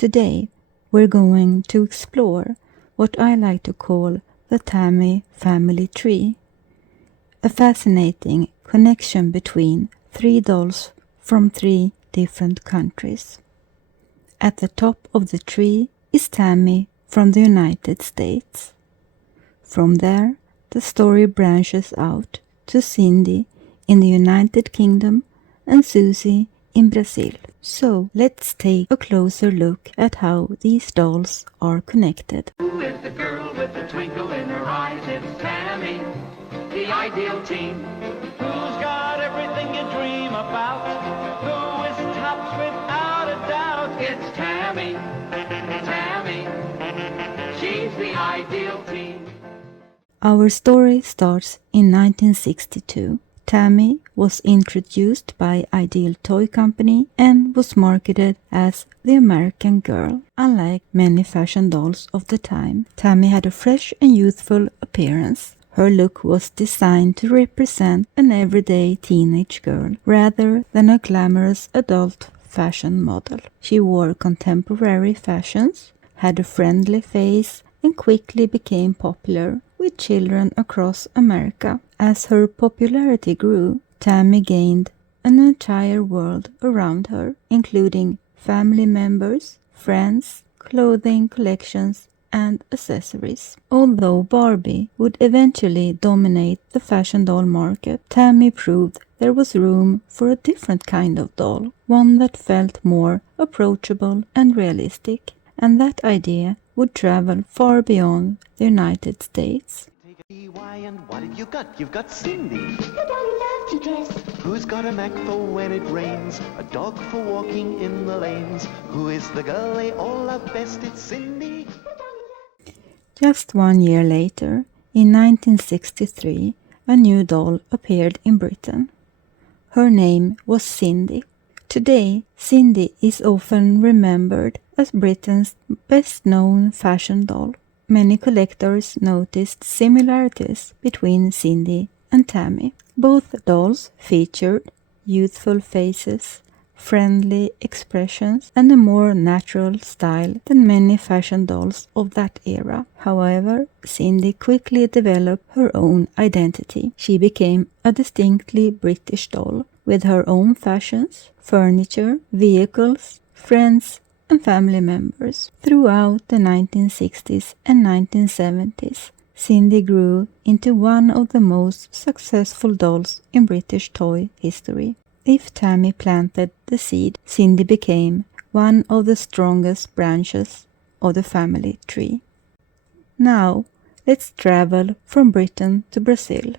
Today we're going to explore what I like to call the Tammy family tree, a fascinating connection between three dolls from three different countries. At the top of the tree is Tammy from the United States. From there, the story branches out to Sindy in the United Kingdom and Susi in Brazil. So let's take a closer look at how these dolls are connected. Who is the girl with the twinkle in her eyes? It's Tammy, the ideal teen. Who's got everything you dream about? Who is tops without a doubt? It's Tammy, Tammy, she's the ideal teen. Our story starts in 1962. Tammy was introduced by Ideal Toy Company and was marketed as the American girl. Unlike many fashion dolls of the time, Tammy had a fresh and youthful appearance. Her look was designed to represent an everyday teenage girl rather than a glamorous adult fashion model. She wore contemporary fashions, had a friendly face, and quickly became popular with children across America. As her popularity grew, Tammy gained an entire world around her, including family members, friends, clothing collections, and accessories. Although Barbie would eventually dominate the fashion doll market, Tammy proved there was room for a different kind of doll, one that felt more approachable and realistic, and that idea would travel far beyond the United States. Why and what have you got? You've got Sindy. Your dolly loves to dress. Who's got a Mac for when it rains? A dog for walking in the lanes. Who is the girl they all love best? It's Sindy. Just 1 year later, in 1963, a new doll appeared in Britain. Her name was Sindy. Today, Sindy is often remembered as Britain's best-known fashion doll. Many collectors noticed similarities between Sindy and Tammy. Both dolls featured youthful faces, friendly expressions, and a more natural style than many fashion dolls of that era. However, Sindy quickly developed her own identity. She became a distinctly British doll with her own fashions, furniture, vehicles, friends, and family members. Throughout the 1960s and 1970s, Sindy grew into one of the most successful dolls in British toy history. If Tammy planted the seed, Sindy became one of the strongest branches of the family tree. Now, let's travel from Britain to Brazil.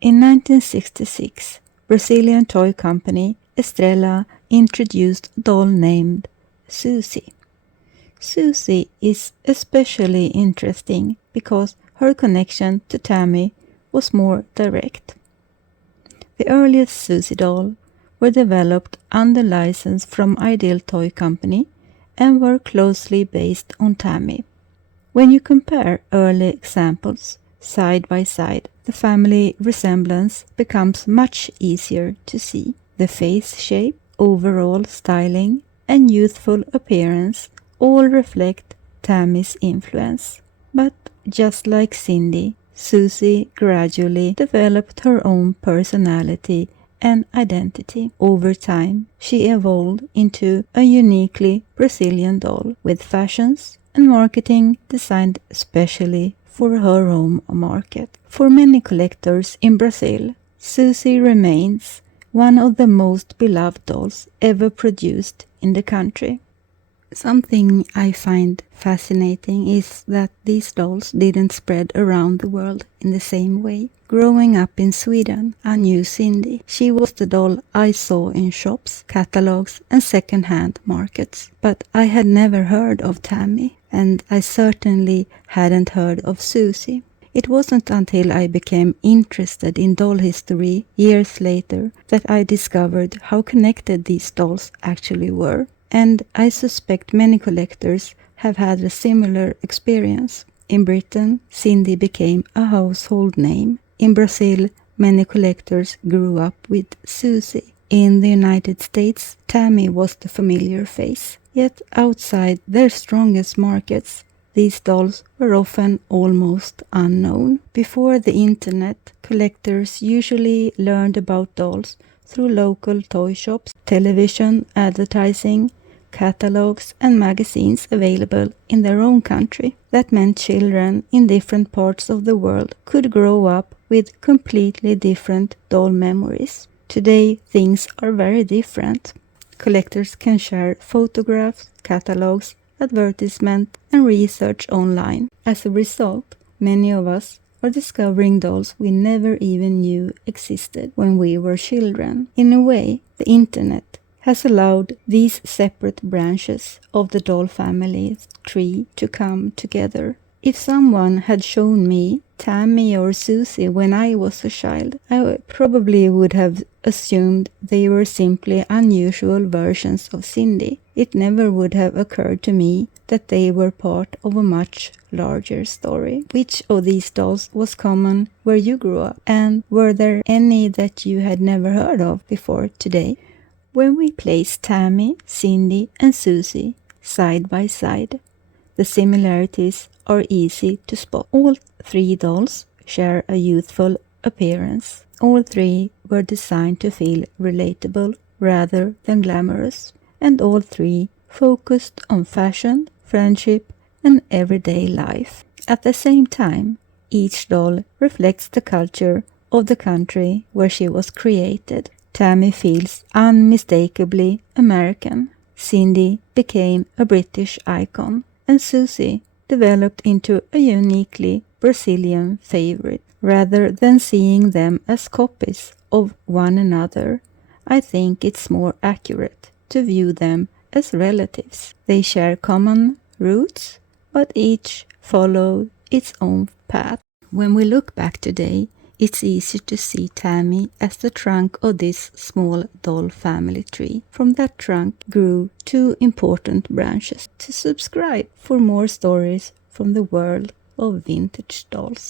In 1966, Brazilian toy company Estrela introduced a doll named Susi. Susi is especially interesting because her connection to Tammy was more direct. The earliest Susi doll were developed under license from Ideal Toy Company and were closely based on Tammy. When you compare early examples side by side, the family resemblance becomes much easier to see. The face shape, overall styling, and youthful appearance all reflect Tammy's influence. But just like Sindy, Susi gradually developed her own personality and identity. Over time, she evolved into a uniquely Brazilian doll with fashions and marketing designed especially for her home market. For many collectors in Brazil, Susi remains one of the most beloved dolls ever produced in the country. Something I find fascinating is that these dolls didn't spread around the world in the same way. Growing up in Sweden, I knew Sindy. She was the doll I saw in shops, catalogues, and second-hand markets. But I had never heard of Tammy, and I certainly hadn't heard of Susi. It wasn't until I became interested in doll history years later that I discovered how connected these dolls actually were. And I suspect many collectors have had a similar experience. In Britain, Sindy became a household name. In Brazil, many collectors grew up with Susi. In the United States, Tammy was the familiar face. Yet outside their strongest markets, these dolls were often almost unknown. Before the internet, collectors usually learned about dolls through local toy shops, television advertising, catalogues and magazines available in their own country. That meant children in different parts of the world could grow up with completely different doll memories. Today things are very different. Collectors can share photographs, catalogues, advertisement and research online. As a result, many of us are discovering dolls we never even knew existed when we were children. In a way, the internet has allowed these separate branches of the doll family tree to come together. If someone had shown me Tammy or Susie when I was a child, I probably would have assumed they were simply unusual versions of Sindy. It never would have occurred to me that they were part of a much larger story. Which of these dolls was common where you grew up? And were there any that you had never heard of before today? When we place Tammy, Sindy and Susie side by side, the similarities are easy to spot. All three dolls share a youthful appearance. All three were designed to feel relatable rather than glamorous, and all three focused on fashion, friendship, and everyday life. At the same time, each doll reflects the culture of the country where she was created. Tammy feels unmistakably American. Sindy became a British icon, and Susie developed into a uniquely Brazilian favorite. Rather than seeing them as copies of one another, I think it's more accurate to view them as relatives. They share common roots, but each followed its own path. When we look back today, it's easy to see Tammy as the trunk of this small doll family tree. From that trunk grew two important branches. To subscribe for more stories from the world of vintage dolls.